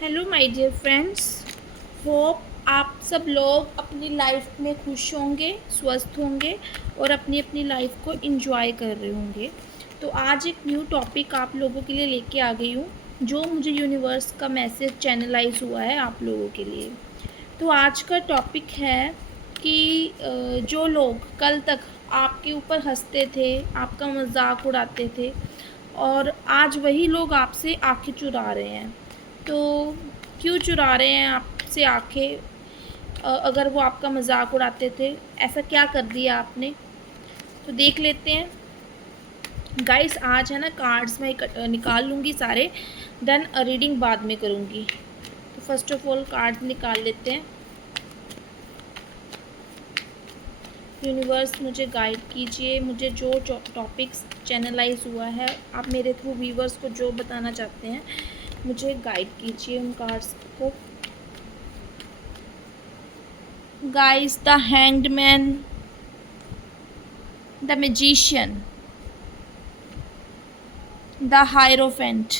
Hello my dear friends. Hope आप सब लोग अपनी लाइफ में खुश होंगे, स्वस्थ होंगे और अपनी अपनी लाइफ को एंजॉय कर रहे होंगे। तो आज एक न्यू टॉपिक आप लोगों के लिए लेके आ गई हूँ, जो मुझे यूनिवर्स का मैसेज चैनलाइज हुआ है आप लोगों के लिए। तो आज का टॉपिक है कि जो लोग कल तक आपके ऊपर हंसते थे, आपका मजाक उड़ाते थे और आज वही लोग आपसे आंखें चुरा रहे हैं। तो क्यों चुरा रहे हैं आपसे आंखें? अगर वो आपका मजाक उड़ाते थे, ऐसा क्या कर दिया आपने? तो देख लेते हैं गाइस। आज है ना, कार्ड्स में निकाल लूँगी सारे, देन रीडिंग बाद में करूँगी। तो फर्स्ट ऑफ ऑल कार्ड्स निकाल लेते हैं। यूनिवर्स मुझे गाइड कीजिए, मुझे जो टॉपिक्स चैनलाइज हुआ है, आप मेरे थ्रू व्यूवर्स को जो बताना चाहते हैं, मुझे गाइड कीजिए उन कार्ड्स को। Guys, the hanged man, the magician, the hierophant.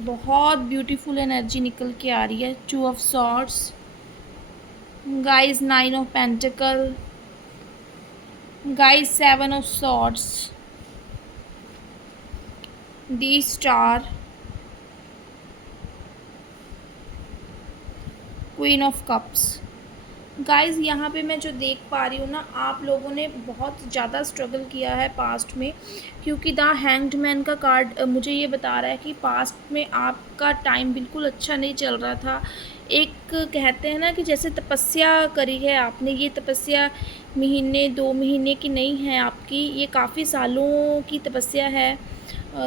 बहुत ब्यूटीफुल एनर्जी निकल के आ रही है। Two of swords, guys nine of pentacle, guys seven of swords, the star, queen of cups. Guys, यहाँ पे मैं जो देख पा रही हूँ ना, आप लोगों ने बहुत ज़्यादा स्ट्रगल किया है पास्ट में, क्योंकि द हैंग्ड मैन का कार्ड मुझे ये बता रहा है कि पास्ट में आपका टाइम बिल्कुल अच्छा नहीं चल रहा था। एक कहते हैं ना कि जैसे तपस्या करी है आपने, ये तपस्या महीने 2 महीने की नहीं है आपकी, ये काफ़ी सालों की तपस्या है।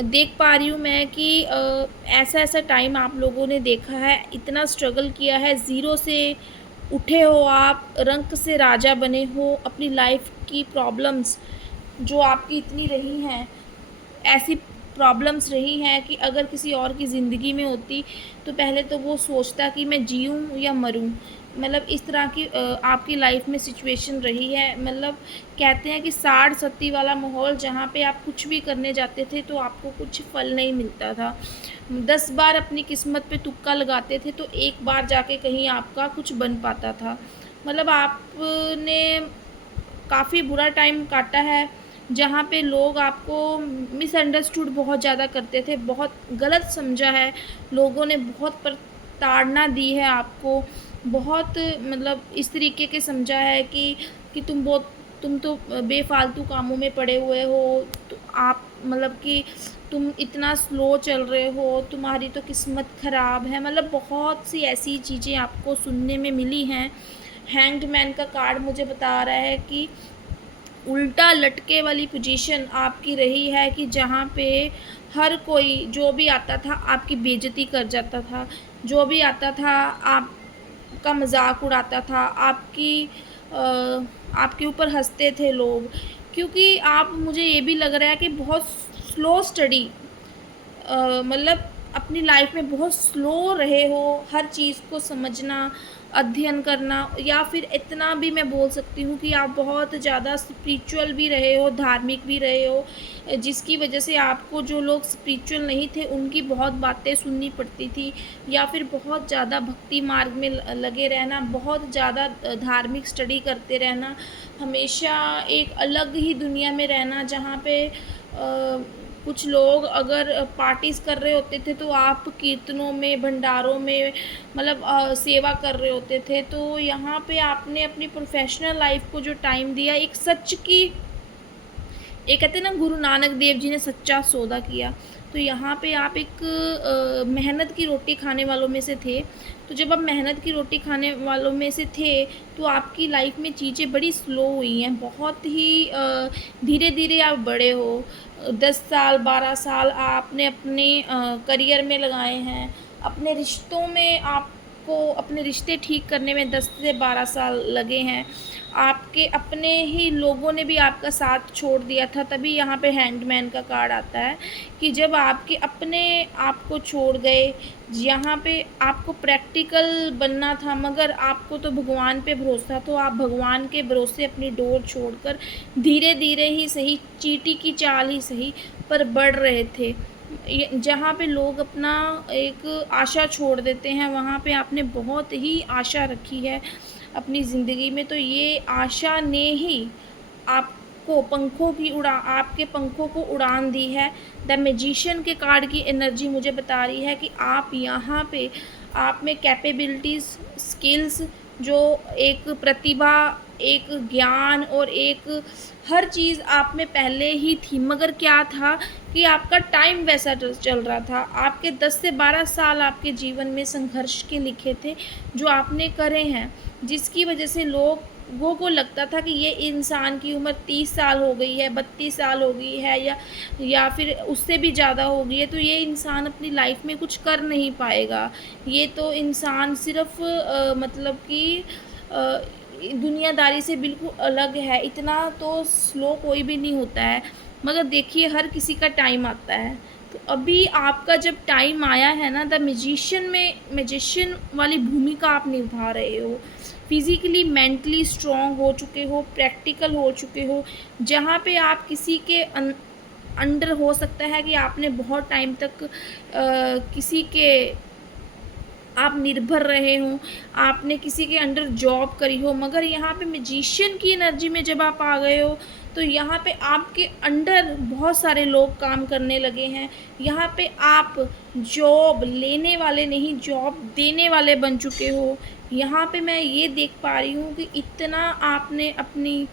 देख पा रही हूँ मैं कि ऐसा ऐसा टाइम आप लोगों ने देखा है, इतना स्ट्रगल किया है, ज़ीरो से उठे हो आप, रंक से राजा बने हो। अपनी लाइफ की प्रॉब्लम्स जो आपकी इतनी रही हैं, ऐसी प्रॉब्लम्स रही हैं कि अगर किसी और की ज़िंदगी में होती तो पहले तो वो सोचता कि मैं जीऊँ या मरूँ। मतलब इस तरह की आपकी लाइफ में सिचुएशन रही है। मतलब कहते हैं कि साड़ सत्ती वाला माहौल, जहाँ पे आप कुछ भी करने जाते थे तो आपको कुछ फल नहीं मिलता था। 10 बार अपनी किस्मत पे तुक्का लगाते थे तो एक बार जाके कहीं आपका कुछ बन पाता था। मतलब आपने काफ़ी बुरा टाइम काटा है, जहाँ पे लोग आपको मिसअंडरस्टूड बहुत ज़्यादा करते थे, बहुत गलत समझा है लोगों ने, बहुत प्रताड़ना दी है आपको, बहुत मतलब इस तरीके के समझा है कि तुम तो बेफालतू कामों में पड़े हुए हो, तो आप मतलब कि तुम इतना स्लो चल रहे हो, तुम्हारी तो किस्मत ख़राब है। मतलब बहुत सी ऐसी चीज़ें आपको सुनने में मिली हैं। हैंग्ड मैन का कार्ड मुझे बता रहा है कि उल्टा लटके वाली पोजीशन आपकी रही है, कि जहाँ पे हर कोई जो भी आता था आपकी बेइज्जती कर जाता था, जो भी आता था आपका मजाक उड़ाता था, आपके ऊपर हंसते थे लोग। क्योंकि आप, मुझे ये भी लग रहा है कि बहुत स्लो स्टडी, मतलब अपनी लाइफ में बहुत स्लो रहे हो, हर चीज़ को समझना, अध्ययन करना, या फिर इतना भी मैं बोल सकती हूँ कि आप बहुत ज़्यादा स्पिरिचुअल भी रहे हो, धार्मिक भी रहे हो, जिसकी वजह से आपको जो लोग स्पिरिचुअल नहीं थे उनकी बहुत बातें सुननी पड़ती थी, या फिर बहुत ज़्यादा भक्ति मार्ग में लगे रहना, बहुत ज़्यादा धार्मिक स्टडी करते रहना, हमेशा एक अलग ही दुनिया में रहना, जहाँ पे कुछ लोग अगर पार्टीज़ कर रहे होते थे तो आप कीर्तनों में, भंडारों में, मतलब सेवा कर रहे होते थे। तो यहाँ पे आपने अपनी प्रोफेशनल लाइफ को जो टाइम दिया, एक सच की, एक कहते हैं ना, गुरु नानक देव जी ने सच्चा सौदा किया। तो यहाँ पे आप एक मेहनत की रोटी खाने वालों में से थे। तो जब आप मेहनत की रोटी खाने वालों में से थे तो आपकी लाइफ में चीज़ें बड़ी स्लो हुई हैं, बहुत ही धीरे धीरे आप बड़े हो। 10 साल 12 साल आपने अपने करियर में लगाए हैं, अपने रिश्तों में आपको अपने रिश्ते ठीक करने में 10 से 12 साल लगे हैं। आपके अपने ही लोगों ने भी आपका साथ छोड़ दिया था, तभी यहाँ पे हैंडमैन का कार्ड आता है कि जब आपके अपने आपको छोड़ गए, यहाँ पे आपको प्रैक्टिकल बनना था, मगर आपको तो भगवान पे भरोसा, तो आप भगवान के भरोसे अपनी डोर छोड़कर धीरे धीरे ही सही, चींटी की चाल ही सही, पर बढ़ रहे थे। ये जहाँ पे लोग अपना एक आशा छोड़ देते हैं, वहाँ पे आपने बहुत ही आशा रखी है अपनी ज़िंदगी में, तो ये आशा ने ही आपको पंखों की उड़ा आपके पंखों को उड़ान दी है। द मैजिशियन के कार्ड की एनर्जी मुझे बता रही है कि आप यहाँ पे आप में कैपेबिलिटीज़, स्किल्स, जो एक प्रतिभा, एक ज्ञान और एक हर चीज़ आप में पहले ही थी, मगर क्या था कि आपका टाइम वैसा चल रहा था। आपके 10 से 12 साल आपके जीवन में संघर्ष के लिखे थे, जो आपने करे हैं, जिसकी वजह से लोगों को लगता था कि ये इंसान की उम्र 30 साल हो गई है, 32 साल हो गई है, या फिर उससे भी ज़्यादा हो गई है, तो ये इंसान अपनी लाइफ में कुछ कर नहीं पाएगा। ये तो इंसान सिर्फ़ मतलब कि दुनियादारी से बिल्कुल अलग है, इतना तो स्लो कोई भी नहीं होता है। मगर देखिए, हर किसी का टाइम आता है। तो अभी आपका जब टाइम आया है ना, द मैजिशियन वाली भूमिका आप निभा रहे हो। फिज़िकली, मेंटली स्ट्रॉन्ग हो चुके हो, प्रैक्टिकल हो चुके हो, जहाँ पे आप किसी के अंडर हो सकता है कि आपने बहुत टाइम तक किसी के आप निर्भर रहे हों, आपने किसी के अंडर जॉब करी हो, मगर यहाँ पे मैजिशियन की एनर्जी में जब आप आ गए हो, तो यहाँ पे आपके अंडर बहुत सारे लोग काम करने लगे हैं। यहाँ पे आप जॉब लेने वाले नहीं, जॉब देने वाले बन चुके हो। यहाँ पे मैं ये देख पा रही हूँ कि इतना आपने अपनी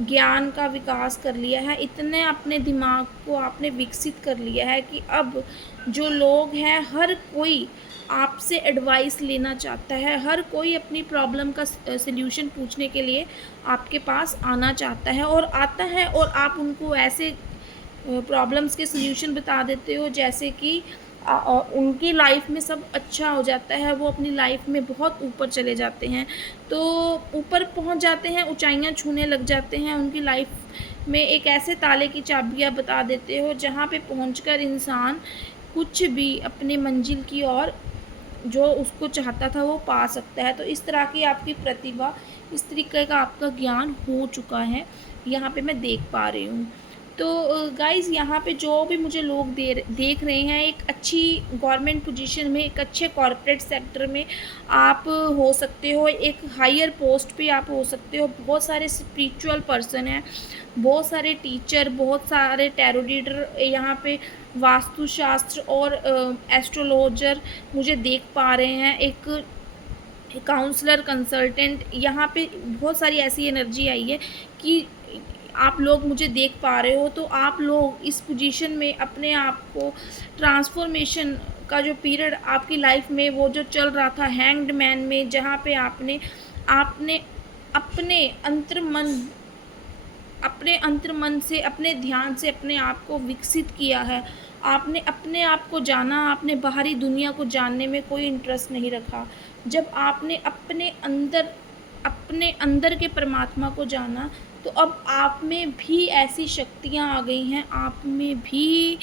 ज्ञान का विकास कर लिया है, इतने अपने दिमाग को आपने विकसित कर लिया है कि अब जो लोग हैं, हर कोई आपसे एडवाइस लेना चाहता है, हर कोई अपनी प्रॉब्लम का सल्यूशन पूछने के लिए आपके पास आना चाहता है और आता है, और आप उनको ऐसे प्रॉब्लम्स के सल्यूशन बता देते हो जैसे कि उनकी लाइफ में सब अच्छा हो जाता है, वो अपनी लाइफ में बहुत ऊपर चले जाते हैं। तो ऊपर पहुंच जाते हैं, ऊंचाइयां छूने लग जाते हैं, उनकी लाइफ में एक ऐसे ताले की चाबियां बता देते हो जहां पे पहुंचकर इंसान कुछ भी अपने मंजिल की ओर जो उसको चाहता था वो पा सकता है। तो इस तरह की आपकी प्रतिभा, इस तरीके का आपका ज्ञान हो चुका है, यहाँ पे मैं देख पा रही हूँ। तो गाइज़, यहाँ पे जो भी मुझे लोग देख रहे हैं, एक अच्छी गवर्नमेंट पोजीशन में, एक अच्छे कॉर्पोरेट सेक्टर में आप हो सकते हो, एक हायर पोस्ट पे आप हो सकते हो। बहुत सारे स्पिरिचुअल पर्सन हैं, बहुत सारे टीचर, बहुत सारे टैरो रीडर यहाँ पे, वास्तुशास्त्र और एस्ट्रोलॉजर मुझे देख पा रहे हैं, एक काउंसलर, कंसल्टेंट, यहाँ पे बहुत सारी ऐसी एनर्जी आई है कि आप लोग मुझे देख पा रहे हो। तो आप लोग इस पोजीशन में अपने आप को ट्रांसफॉर्मेशन का जो पीरियड आपकी लाइफ में वो जो चल रहा था हैंग्ड मैन में, जहाँ पे आपने आपने अपने अंतर्मन अपने अंतर्मन से, अपने ध्यान से अपने आप को विकसित किया है। आपने अपने आप को जाना, आपने बाहरी दुनिया को जानने में कोई इंटरेस्ट नहीं रखा। जब आपने अपने अंदर के परमात्मा को जाना, तो अब आप में भी ऐसी शक्तियाँ आ गई हैं, आप में भी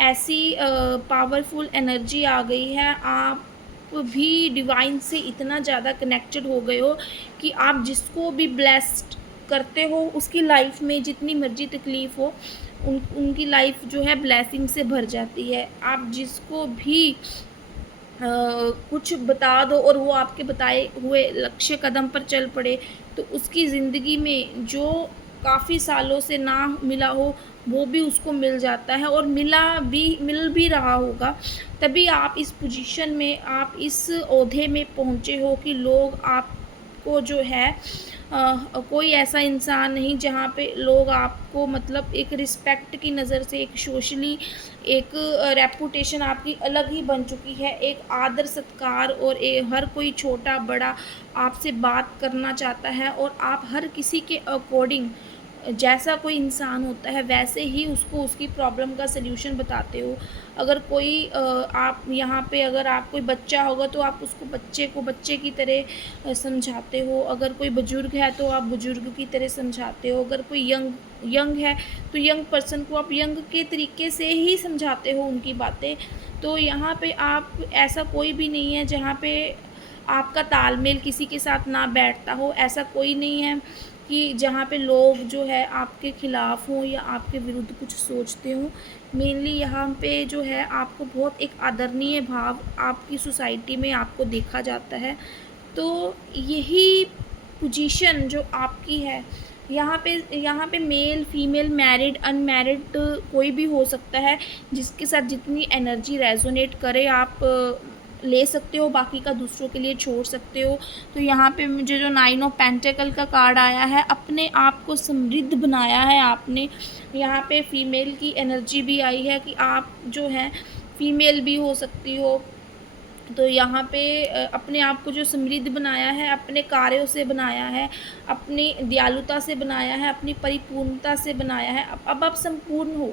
ऐसी पावरफुल एनर्जी आ गई है, आप भी डिवाइन से इतना ज़्यादा कनेक्टेड हो गए हो कि आप जिसको भी ब्लेस्ड करते हो, उसकी लाइफ में जितनी मर्जी तकलीफ़ हो, उनकी लाइफ जो है ब्लेसिंग से भर जाती है। आप जिसको भी कुछ बता दो और वो आपके बताए हुए लक्ष्य कदम पर चल पड़े, तो उसकी ज़िंदगी में जो काफ़ी सालों से ना मिला हो, वो भी उसको मिल जाता है, और मिल भी रहा होगा। तभी आप इस पोजीशन में, आप इस ओहदे में पहुँचे हो कि लोग आपको जो है कोई ऐसा इंसान नहीं जहाँ पे लोग आपको मतलब एक रिस्पेक्ट की नज़र से, एक सोशली एक रेपुटेशन आपकी अलग ही बन चुकी है, एक आदर सत्कार, और हर कोई छोटा बड़ा आपसे बात करना चाहता है, और आप हर किसी के अकॉर्डिंग, जैसा कोई इंसान होता है वैसे ही उसको उसकी प्रॉब्लम का सल्यूशन बताते हो। अगर कोई आप यहाँ पे, अगर आप कोई बच्चा होगा तो आप उसको बच्चे को बच्चे की तरह समझाते हो, अगर कोई बुजुर्ग है तो आप बुजुर्ग की तरह समझाते हो, अगर कोई यंग है तो यंग पर्सन को आप यंग के तरीके से ही समझाते हो उनकी बातें। तो यहाँ पे आप, ऐसा कोई भी नहीं है जहाँ पे आपका तालमेल किसी के साथ ना बैठता हो। ऐसा कोई नहीं है कि जहाँ पे लोग जो है आपके ख़िलाफ़ हों या आपके विरुद्ध कुछ सोचते हों। मेनली यहाँ पे जो है आपको बहुत एक आदरणीय भाव आपकी सोसाइटी में आपको देखा जाता है। तो यही पोजीशन जो आपकी है, यहाँ पे मेल, फीमेल, मैरिड, अनमैरिड कोई भी हो सकता है, जिसके साथ जितनी एनर्जी रेज़ोनेट करे आप ले सकते हो, बाकी का दूसरों के लिए छोड़ सकते हो। तो यहाँ पे मुझे जो 9 ऑफ पेंटिकल का कार्ड आया है, अपने आप को समृद्ध बनाया है आपने। यहाँ पे फीमेल की एनर्जी भी आई है कि आप जो हैं फीमेल भी हो सकती हो। तो यहाँ पे अपने आप को जो समृद्ध बनाया है, अपने कार्यों से बनाया है, अपनी दयालुता से बनाया है, अपनी परिपूर्णता से बनाया है। अब आप संपूर्ण हो।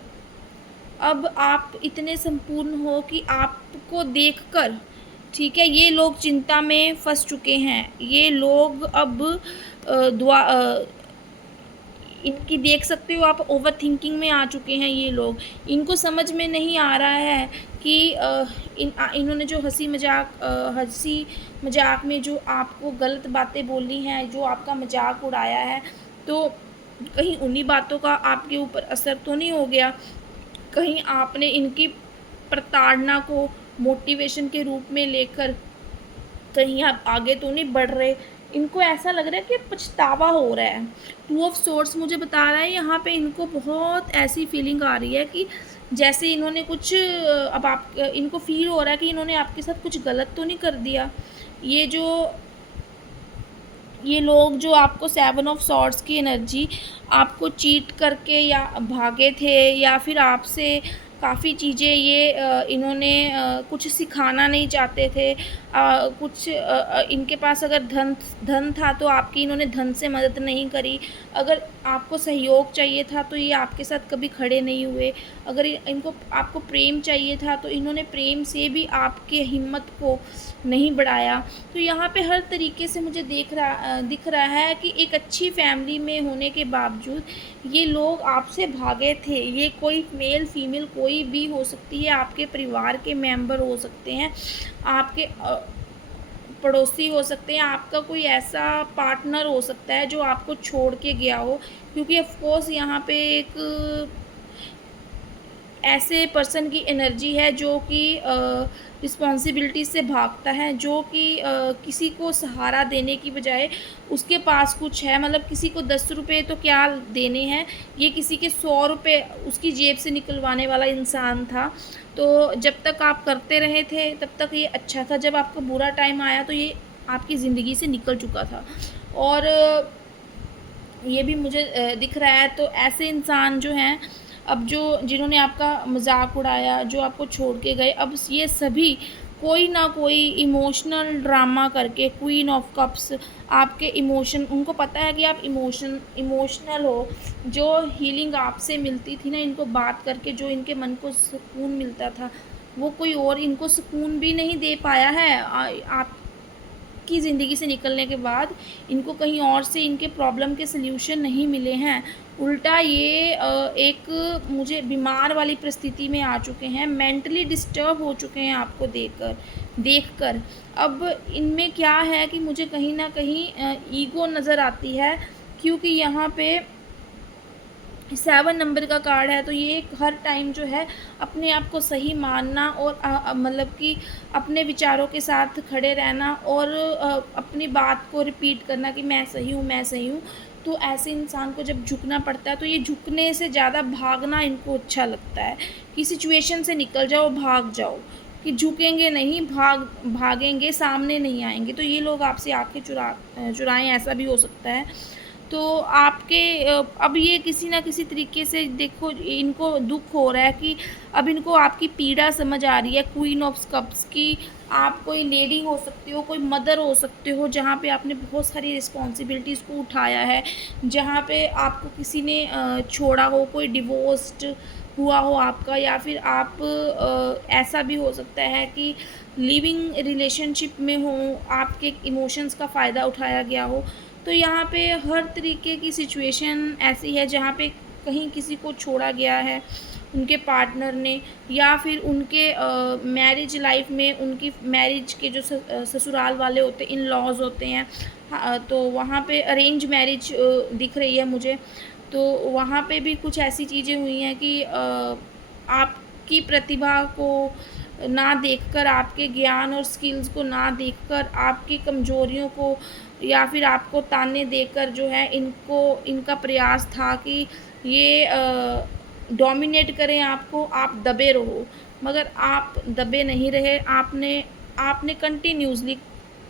अब आप इतने संपूर्ण हो कि आपको देखकर, ठीक है, ये लोग चिंता में फँस चुके हैं। ये लोग अब इनकी देख सकते हो आप, ओवरथिंकिंग में आ चुके हैं ये लोग। इनको समझ में नहीं आ रहा है कि इन्होंने जो हँसी मज़ाक में जो आपको गलत बातें बोली हैं, जो आपका मज़ाक उड़ाया है, तो कहीं उन्हीं बातों का आपके ऊपर असर तो नहीं हो गया? कहीं आपने इनकी प्रताड़ना को मोटिवेशन के रूप में लेकर कहीं आप आगे तो नहीं बढ़ रहे? इनको ऐसा लग रहा है कि पछतावा हो रहा है। 2 ऑफ सोर्ड्स मुझे बता रहा है यहाँ पे इनको बहुत ऐसी फीलिंग आ रही है कि जैसे इन्होंने कुछ अब आप इनको फ़ील हो रहा है कि इन्होंने आपके साथ कुछ गलत तो नहीं कर दिया। ये लोग जो आपको 7 ऑफ सॉर्ड्स की एनर्जी आपको चीट करके या भागे थे, या फिर आपसे काफ़ी चीज़ें इन्होंने कुछ सिखाना नहीं चाहते थे। इनके पास अगर धन था तो आपकी इन्होंने धन से मदद नहीं करी। अगर आपको सहयोग चाहिए था तो ये आपके साथ कभी खड़े नहीं हुए। अगर इनको आपको प्रेम चाहिए था तो इन्होंने प्रेम से भी आपके हिम्मत को नहीं बढ़ाया। तो यहाँ पे हर तरीके से मुझे दिख रहा है कि एक अच्छी फैमिली में होने के बावजूद ये लोग आपसे भागे थे। ये कोई मेल फीमेल कोई भी हो सकती है, आपके परिवार के मेंबर हो सकते हैं, आपके पड़ोसी हो सकते हैं, आपका कोई ऐसा पार्टनर हो सकता है जो आपको छोड़ के गया हो। क्योंकि ऑफ कोर्स यहाँ पे एक ऐसे पर्सन की एनर्जी है जो कि रिस्पॉन्सिबिलिटी से भागता है, जो कि किसी को सहारा देने की बजाय उसके पास कुछ है, मतलब किसी को 10 रुपये तो क्या देने हैं, ये किसी के 100 रुपये उसकी जेब से निकलवाने वाला इंसान था। तो जब तक आप करते रहे थे तब तक ये अच्छा था, जब आपका बुरा टाइम आया तो ये आपकी ज़िंदगी से निकल चुका था। और ये भी मुझे दिख रहा है। तो ऐसे इंसान जो हैं अब जिन्होंने आपका मजाक उड़ाया, जो आपको छोड़ के गए, अब ये सभी कोई ना कोई इमोशनल ड्रामा करके, क्वीन ऑफ कप्स आपके इमोशन, उनको पता है कि आप इमोशनल हो। जो हीलिंग आपसे मिलती थी ना इनको बात करके, जो इनके मन को सुकून मिलता था, वो कोई और इनको सुकून भी नहीं दे पाया है। आपकी ज़िंदगी से निकलने के बाद इनको कहीं और से इनके प्रॉब्लम के सल्यूशन नहीं मिले हैं। उल्टा ये एक मुझे बीमार वाली परिस्थिति में आ चुके हैं, मेंटली डिस्टर्ब हो चुके हैं आपको देखकर। अब इनमें क्या है कि मुझे कहीं न कहीं ईगो नज़र आती है, क्योंकि यहाँ पे 7 नंबर का कार्ड है। तो ये हर टाइम जो है अपने आप को सही मानना और मतलब कि अपने विचारों के साथ खड़े रहना और अपनी बात को रिपीट करना कि मैं सही हूँ, मैं सही हूँ। तो ऐसे इंसान को जब झुकना पड़ता है तो ये झुकने से ज़्यादा भागना इनको अच्छा लगता है कि सिचुएशन से निकल जाओ, भाग जाओ, कि झुकेंगे नहीं, भागेंगे, सामने नहीं आएंगे। तो ये लोग आपसे आँखें चुराएं, ऐसा भी हो सकता है। तो आपके अब ये किसी न किसी तरीके से देखो इनको दुख हो रहा है कि अब इनको आपकी पीड़ा समझ आ रही है। क्वीन ऑफ कप्स की आप कोई लेडी हो सकते हो, कोई मदर हो सकते हो, जहाँ पे आपने बहुत सारी रिस्पॉन्सिबिलिटीज़ को उठाया है, जहाँ पे आपको किसी ने छोड़ा हो, कोई डिवोर्स्ड हुआ हो आपका, या फिर आप ऐसा भी हो सकता है कि लिविंग रिलेशनशिप में हो, आपके इमोशंस का फ़ायदा उठाया गया हो। तो यहाँ पे हर तरीके की सिचुएशन ऐसी है जहाँ पे कहीं किसी को छोड़ा गया है उनके पार्टनर ने, या फिर उनके मैरिज लाइफ में उनकी मैरिज के जो ससुराल वाले होते हैं, इन लॉज होते हैं, तो वहाँ पे अरेंज मैरिज दिख रही है मुझे। तो वहाँ पे भी कुछ ऐसी चीज़ें हुई हैं कि आपकी प्रतिभा को ना देखकर, आपके ज्ञान और स्किल्स को ना देखकर, आपकी कमज़ोरियों को या फिर आपको ताने देकर जो है इनका प्रयास था कि ये डोमिनेट करें आपको, आप दबे रहो। मगर आप दबे नहीं रहे, आपने आपने कंटिन्यूसली,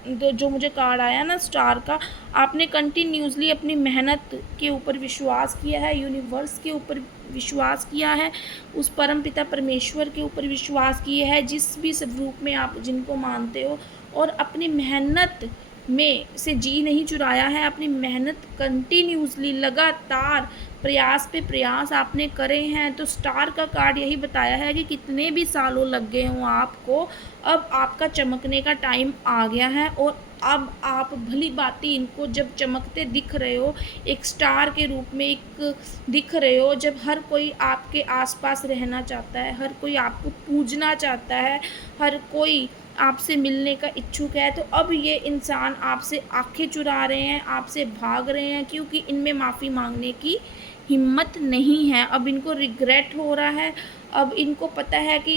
जो मुझे कार्ड आया ना स्टार का, आपने कंटिन्यूसली अपनी मेहनत के ऊपर विश्वास किया है, यूनिवर्स के ऊपर विश्वास किया है, उस परम पिता परमेश्वर के ऊपर विश्वास किया है, जिस भी स्वरूप में आप जिनको मानते हो, और अपनी मेहनत में से जी नहीं चुराया है। अपनी मेहनत कंटिन्यूसली लगातार प्रयास पे प्रयास आपने करे हैं। तो स्टार का कार्ड यही बताया है कि कितने भी सालों लग गए हों आपको, अब आपका चमकने का टाइम आ गया है, और अब आप भली भांति इनको जब चमकते दिख रहे हो, एक स्टार के रूप में एक दिख रहे हो, जब हर कोई आपके आसपास रहना चाहता है, हर कोई आपको पूजना चाहता है, हर कोई आपसे मिलने का इच्छुक है, तो अब ये इंसान आपसे आंखें चुरा रहे हैं, आपसे भाग रहे हैं, क्योंकि इनमें माफ़ी मांगने की हिम्मत नहीं है। अब इनको रिग्रेट हो रहा है, अब इनको पता है कि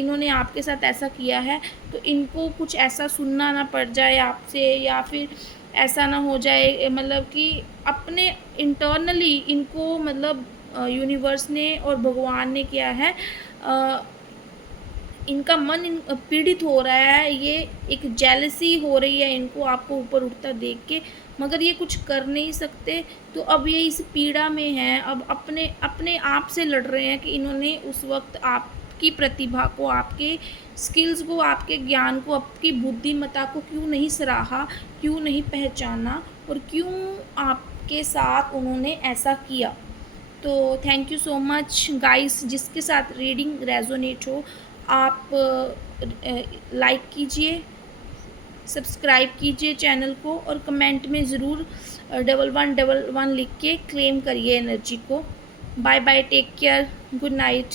इन्होंने आपके साथ ऐसा किया है, तो इनको कुछ ऐसा सुनना ना पड़ जाए आपसे, या फिर ऐसा ना हो जाए, मतलब कि अपने इंटरनली इनको, मतलब यूनिवर्स ने और भगवान ने किया है, इनका मन पीड़ित हो रहा है, ये एक जेलसी हो रही है इनको आपको ऊपर उठता देख के, मगर ये कुछ कर नहीं सकते। तो अब ये इस पीड़ा में हैं, अब अपने अपने आप से लड़ रहे हैं कि इन्होंने उस वक्त आपकी प्रतिभा को, आपके स्किल्स को, आपके ज्ञान को, आपकी बुद्धिमत्ता को क्यों नहीं सराहा, क्यों नहीं पहचाना, और क्यों आपके साथ उन्होंने ऐसा किया। तो thank you so much guys. जिसके साथ रीडिंग रेजोनेट हो, आप लाइक कीजिए, सब्सक्राइब कीजिए चैनल को, और कमेंट में ज़रूर 1111 लिख के क्लेम करिए एनर्जी को। Bye bye, take care, good night.